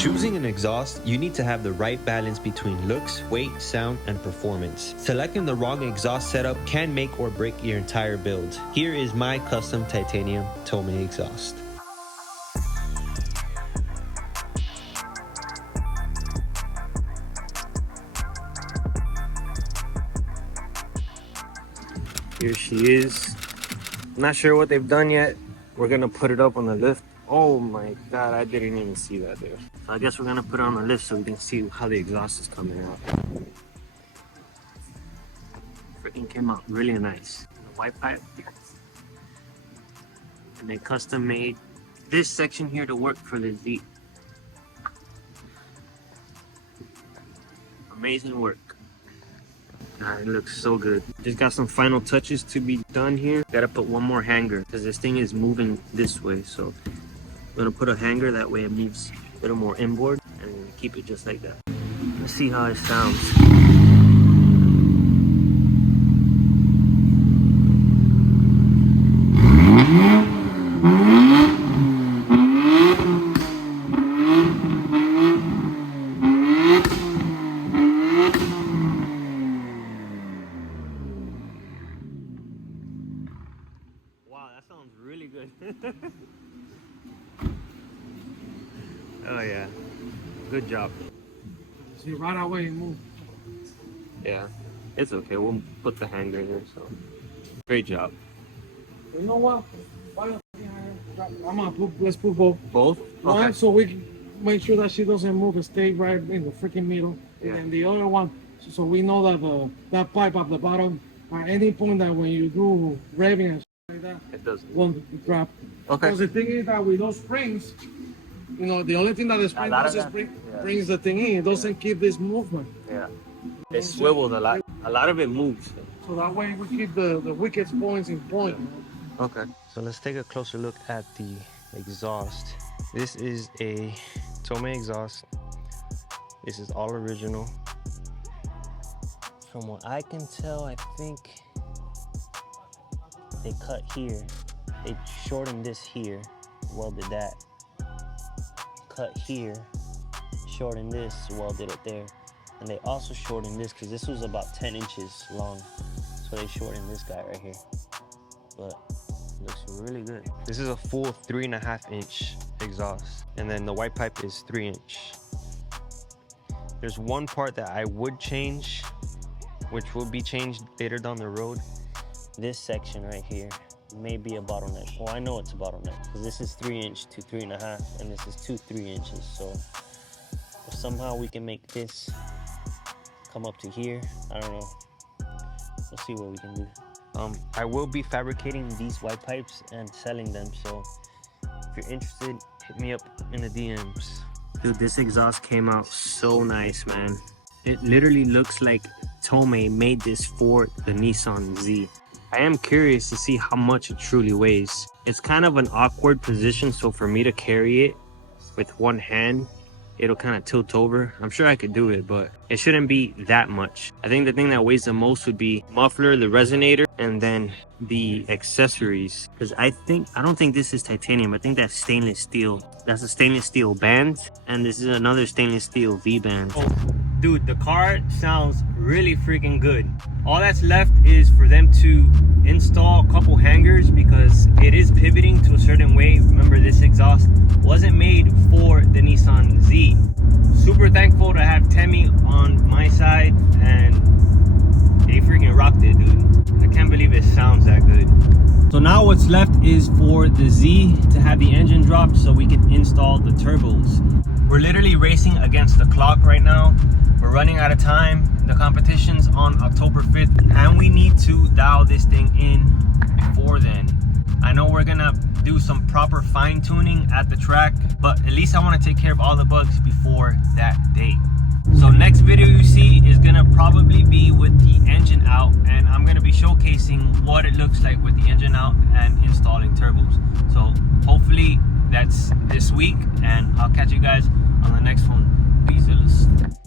Choosing an exhaust, you need to have the right balance between looks, weight, sound, and performance. Selecting the wrong exhaust setup can make or break your entire build. Here is my custom titanium Tomei exhaust. Here she is. Not sure what they've done yet. We're gonna put it up on the lift. Oh my god, I didn't even see that there. So I guess we're gonna put it on the lift so we can see how the exhaust is coming out. Freaking came out really nice. The white pipe. And they custom made this section here to work for the Z. Amazing work. It looks so good. Just got some final touches to be done here. Gotta put one more hanger because this thing is moving this way. So I'm gonna put a hanger, that way it moves a little more inboard, and keep it just like that. Let's see how it sounds. Sounds really good. Oh yeah, good job. See, right away move. Yeah, it's okay. We'll put the hanger in there. So great job. You know what? I'm gonna put. Let's put both. Both. One, okay. so we can make sure that she doesn't move and stay right in the freaking middle. Yeah. And the other one, so we know that that pipe at the bottom, at any point that when you do revving and like that, It doesn't. won't drop. Okay. Because the thing is that with those springs, you know, the only thing that the spring does is brings the thing in. It doesn't keep this movement. Yeah. It swivels a lot. A lot of it moves. So that way we keep the weakest points in point. Okay. So let's take a closer look at the exhaust. This is a Tomei exhaust. This is all original. From what I can tell, I think they cut here. They shortened this here, welded that. Cut here, shortened this, welded it there. And they also shortened this because this was about 10 inches long. So they shortened this guy right here. But it looks really good. This is a full 3.5 inch exhaust. And then the white pipe is 3 inch. There's one part that I would change, which will be changed later down the road. This section right here may be a bottleneck. Well, I know it's a bottleneck because this is 3 inch to 3.5, and this is 3 inches. So if somehow we can make this come up to here, I don't know. We'll see what we can do. I will be fabricating these white pipes and selling them. So if you're interested, hit me up in the DMs. Dude, this exhaust came out so nice, man. It literally looks like Tomei made this for the Nissan Z. I am curious to see how much it truly weighs. It's kind of an awkward position, so for me to carry it with one hand, it'll kind of tilt over. I'm sure I could do it, but it shouldn't be that much. I think the thing that weighs the most would be muffler, the resonator, and then the accessories. Because I don't think this is titanium. I think that's stainless steel. That's a stainless steel band, and this is another stainless steel V band. Oh, dude, the car sounds really freaking good. All that's left is for them to install a couple hangers because it is pivoting to a certain way. Remember, this exhaust wasn't made for the Nissan Z. Super thankful to have Tomei on my side, and he freaking rocked it, dude. I can't believe it sounds that good. So now what's left is for the Z to have the engine dropped so we can install the turbos. We're literally racing against the clock right now. We're running out of time. The competition's on October 5th, and we need to dial this thing in before then. I know we're gonna do some proper fine tuning at the track, but at least I want to take care of all the bugs before that date. So next video you see is gonna probably be with the engine out, and I'm gonna be showcasing what it looks like with the engine out and installing turbos. So hopefully that's this week, and I'll catch you guys on the next one. Peace.